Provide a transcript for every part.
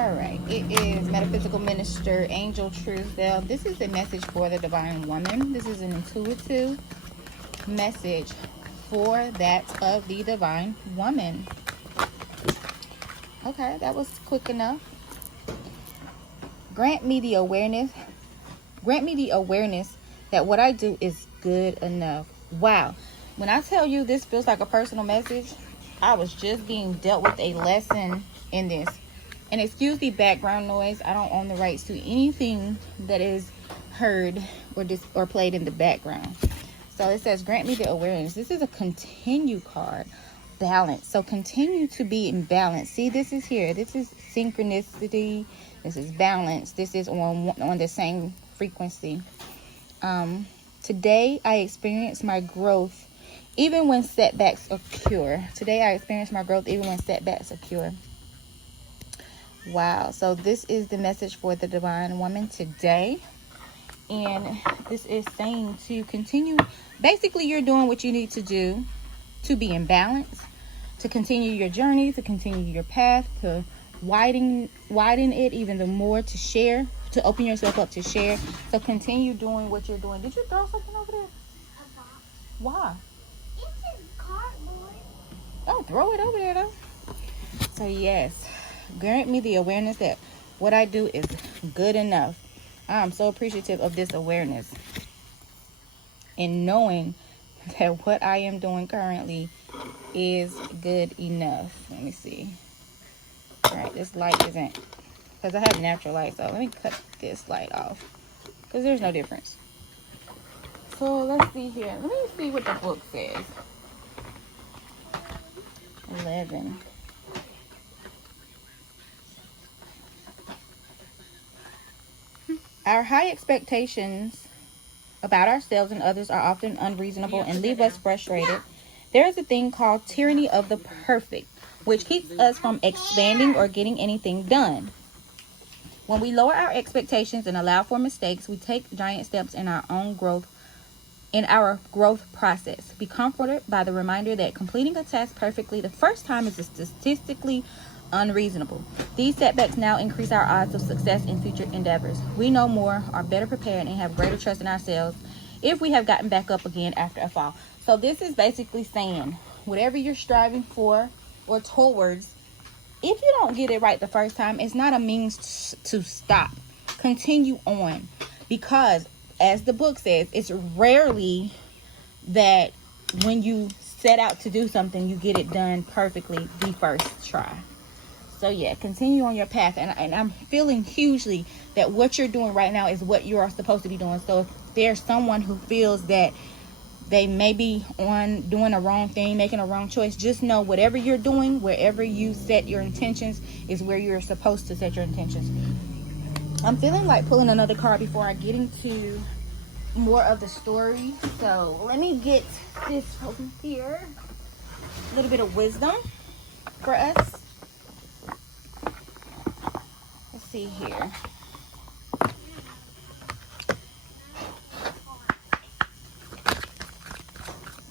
All right, it is Metaphysical Minister Angel Truesdale. This is a message for the divine woman. This is an intuitive message for that of the divine woman. Okay, that was quick enough. Grant me the awareness that what I do is good enough. Wow. When I tell you this feels like a personal message, I was just being dealt with a lesson in this. And excuse the background noise. I don't own the rights to anything that is heard or played in the background. So it says, grant me the awareness. This is a continue card. Balance. So continue to be in balance. See, this is here. This is synchronicity. This is balance. This is on the same frequency. Today I experience my growth even when setbacks occur. Today I experience my growth even when setbacks occur. Wow. So this is the message for the divine woman today. And this is saying to continue. Basically, you're doing what you need to do to be in balance, to continue your journey, to continue your path, to widen it even the more, to share, to open yourself up to share. So continue doing what you're doing. Did you throw something over there? Why? It's in cardboard. Don't throw it over there though. So yes, grant me the awareness that what I do is good enough. I'm so appreciative of this awareness and knowing that what I am doing currently is good enough. Let me see. All right, this light isn't, because I have natural light, so let me cut this light off because there's no difference. So let's see here. Let me see what the book says. 11. Our high expectations about ourselves and others are often unreasonable and leave us frustrated. There is a thing called tyranny of the perfect, which keeps us from expanding or getting anything done. When we lower our expectations and allow for mistakes, we take giant steps in our growth process. Be comforted by the reminder that completing a task perfectly the first time is statistically unreasonable. These setbacks now increase our odds of success in future endeavors. We know more, are better prepared, and have greater trust in ourselves if we have gotten back up again after a fall. So this is basically saying, whatever you're striving for or towards, if you don't get it right the first time, it's not a means to stop. Continue on. Because, as the book says, it's rarely that when you set out to do something, you get it done perfectly the first try. So yeah, continue on your path. And I'm feeling hugely that what you're doing right now is what you are supposed to be doing. So if there's someone who feels that they may be on doing a wrong thing, making a wrong choice, just know whatever you're doing, wherever you set your intentions, is where you're supposed to set your intentions. I'm feeling like pulling another card before I get into more of the story. So let me get this over here. A little bit of wisdom for us. Let's see here.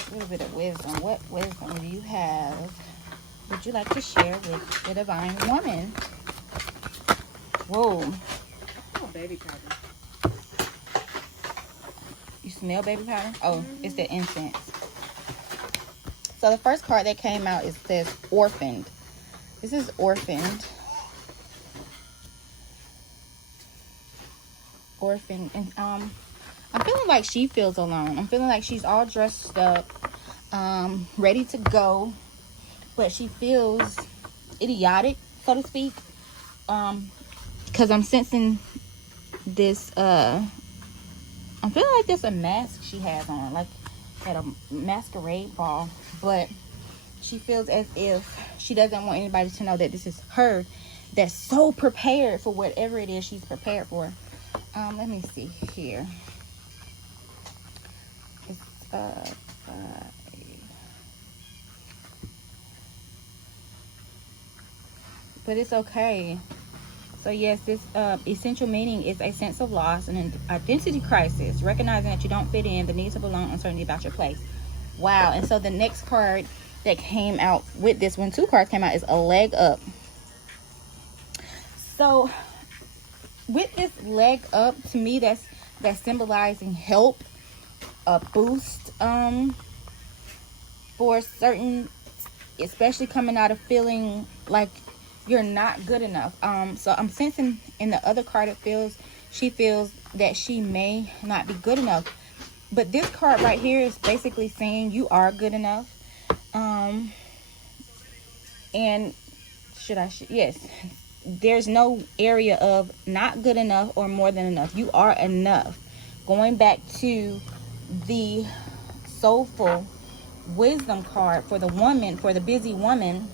A little bit of wisdom. What wisdom do you have? Would you like to share with the divine woman? Whoa. Oh, baby powder. You smell baby powder? Oh, it's the incense. So the first card that came out, it says orphaned. This is orphaned. Orphaned. And I'm feeling like she feels alone. I'm feeling like she's all dressed up, ready to go, but she feels idiotic, so to speak. Because I'm sensing this, I'm feeling like there's a mask she has on, like at a masquerade ball, but she feels as if she doesn't want anybody to know that this is her that's so prepared for whatever it is she's prepared for. Let me see here. It's but it's okay. So yes, this essential meaning is a sense of loss and an identity crisis, recognizing that you don't fit in, the need to belong, uncertainty about your place. Wow. And so the next card that came out with this, when two cards came out, is a leg up. So with this leg up, to me, that's symbolizing help, a boost, for certain, especially coming out of feeling like you're not good enough. So I'm sensing in the other card, she feels that she may not be good enough. But this card right here is basically saying you are good enough. And yes, there's no area of not good enough or more than enough. You are enough. Going back to the Soulful wisdom card for the woman, for the busy woman,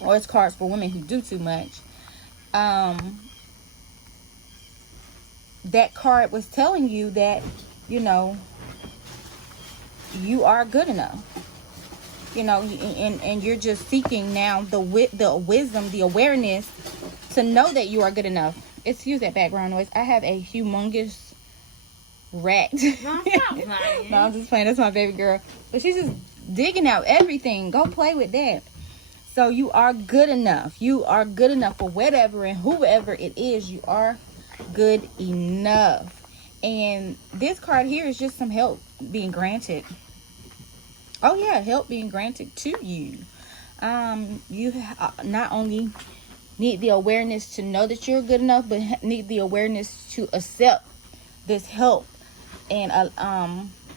or it's cards for women who do too much. That card was telling you that, you are good enough. And you're just seeking now the wisdom, the awareness to know that you are good enough. Excuse that background noise. I have a humongous rat. No, I'm not playing. No, I'm just playing. That's my baby girl. But she's just digging out everything. Go play with that. So you are good enough. You are good enough for whatever and whoever it is. You are good enough. And this card here is just some help being granted. Oh yeah, help being granted to you. You not only need the awareness to know that you're good enough, but need the awareness to accept this help, and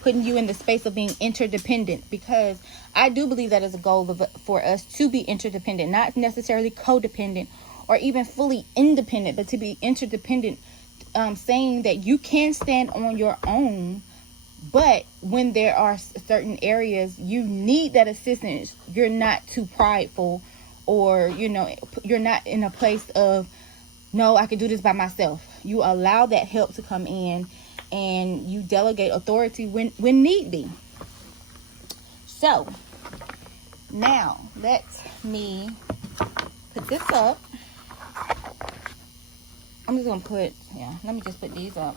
putting you in the space of being interdependent, because I do believe that is a goal for us to be interdependent, not necessarily codependent or even fully independent, but to be interdependent, saying that you can stand on your own, but when there are certain areas you need that assistance, you're not too prideful, or you're not in a place of, no, I can do this by myself. You allow that help to come in, and you delegate authority when need be. So now let me put this up. I'm just gonna let me just put these up.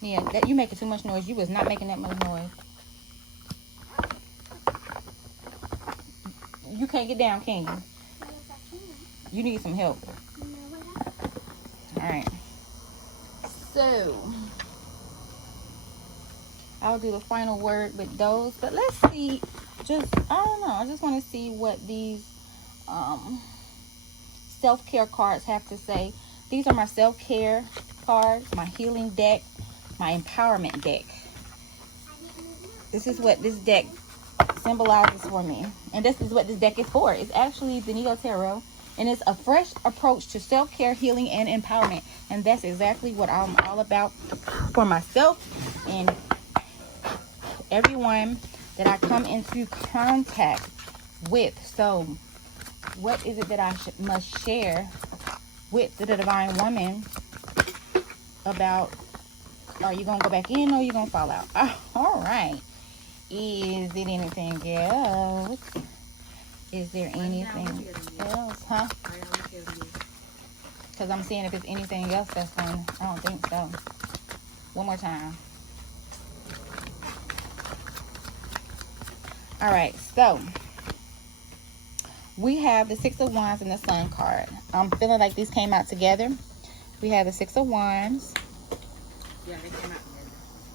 Yeah, that you making too much noise. You was not making that much noise. You can't get down, can you? Yes, I can. You need some help. No, I don't. All right. So I'll do the final word with those, but let's see. I don't know. I just want to see what these self-care cards have to say. These are my self-care cards, my healing deck, my empowerment deck. This is what this deck symbolizes for me, and this is what this deck is for. It's actually the Neo Tarot, and it's a fresh approach to self-care, healing, and empowerment. And that's exactly what I'm all about for myself and everyone that I come into contact with. So what is it that I must share with the divine woman about? Are you gonna go back in, or are you gonna fall out? All right. Is it anything else? Is there anything else? Huh? Because I'm seeing if it's anything else that's going. I don't think so. One more time. All right. So we have the Six of Wands and the Sun card. I'm feeling like these came out together. We have the Six of Wands. Yeah, they came out together.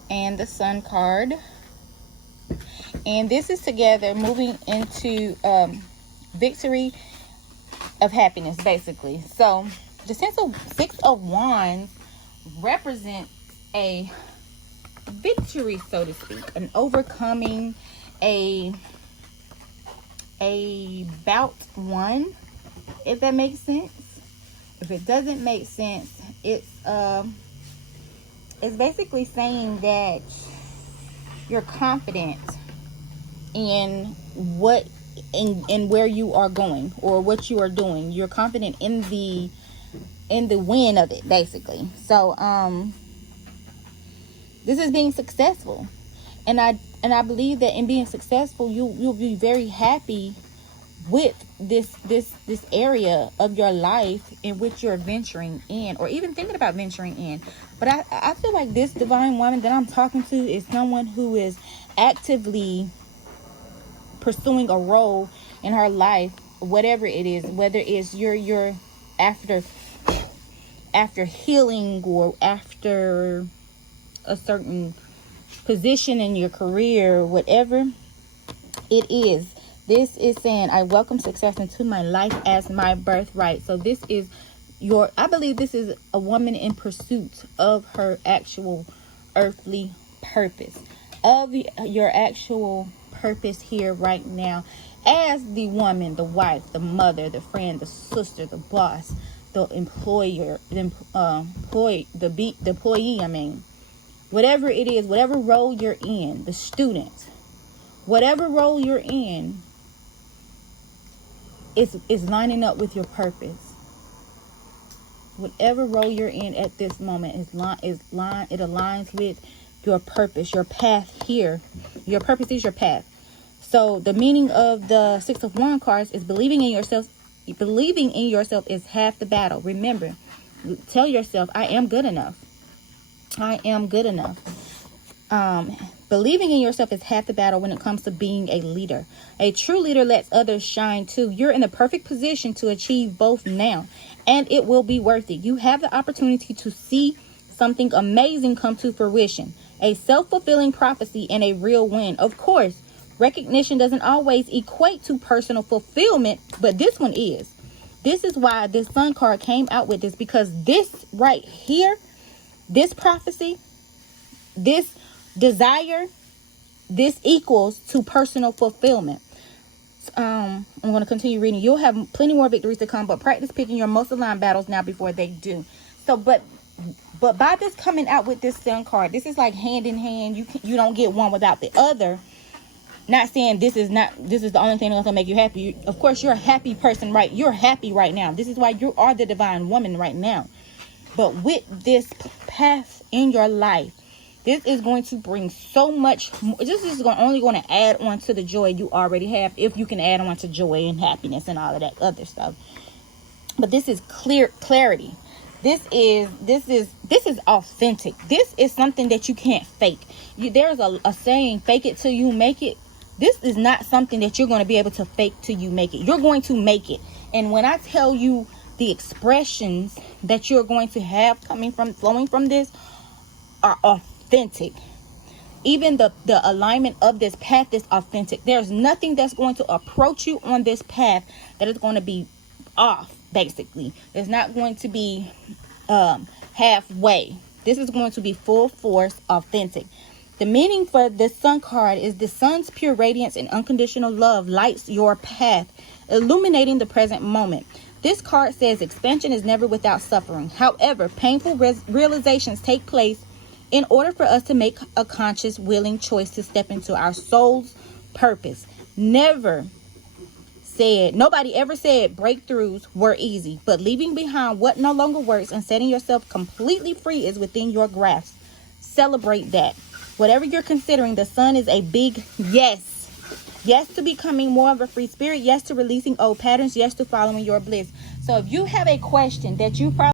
And the Sun card. And this is together moving into victory of happiness, basically. So the Six of Wands represents a victory, so to speak, an overcoming, a bout won, if that makes sense. If it doesn't make sense, it's basically saying that you're confident in what in where you are going, or what you are doing. You're confident in the win of it, basically. So this is being successful, and I believe that in being successful, you'll be very happy with this area of your life in which you're venturing in, or even thinking about venturing in. But I feel like this divine woman that I'm talking to is someone who is actively pursuing a role in her life, whatever it is, whether it's you're after healing or after a certain position in your career, whatever it is. This is saying, I welcome success into my life as my birthright. So this is I believe this is a woman in pursuit of her actual earthly purpose, of your actual purpose here right now, as the woman, the wife, the mother, the friend, the sister, the boss, the employer, the employee, I mean, whatever it is, whatever role you're in, the student, whatever role you're in, is lining up with your purpose. Whatever role you're in at this moment it aligns with your purpose, your path here. Your purpose is your path. So the meaning of the Six of Wands cards is believing in yourself. Believing in yourself is half the battle. Remember, tell yourself, I am good enough. I am good enough. Believing in yourself is half the battle when it comes to being a leader. A true leader lets others shine too. You're in the perfect position to achieve both now, and it will be worth it. You have the opportunity to see something amazing come to fruition. A self-fulfilling prophecy and a real win. Of course, recognition doesn't always equate to personal fulfillment, but this one is. This is why this Sun card came out with this, because this right here, this prophecy, this desire, this equals to personal fulfillment. I'm going to continue reading. You'll have plenty more victories to come, but practice picking your most aligned battles now before they do. So, but by this coming out with this Sun card, this is like hand in hand. You don't get one without the other. Not saying this is the only thing that's gonna make you happy. Of course, you're a happy person, right? You're happy right now. This is why you are the divine woman right now. But with this path in your life, this is going to bring so much more. This is only going to add on to the joy you already have, if you can add on to joy and happiness and all of that other stuff. But this is clarity. This is authentic. This is something that you can't fake. There's a saying, fake it till you make it. This is not something that you're going to be able to fake till you make it. You're going to make it. And when I tell you the expressions that you're going to have flowing from this are authentic. Even the alignment of this path is authentic. There's nothing that's going to approach you on this path that is going to be off, basically. It's not going to be halfway. This is going to be full force, authentic. The meaning for this Sun card is the sun's pure radiance and unconditional love lights your path, illuminating the present moment. This card says expansion is never without suffering. However, painful realizations take place in order for us to make a conscious, willing choice to step into our soul's purpose. Nobody ever said breakthroughs were easy, but leaving behind what no longer works and setting yourself completely free is within your grasp. Celebrate that. Whatever you're considering, the sun is a big yes. Yes to becoming more of a free spirit. Yes to releasing old patterns. Yes to following your bliss. So if you have a question that you probably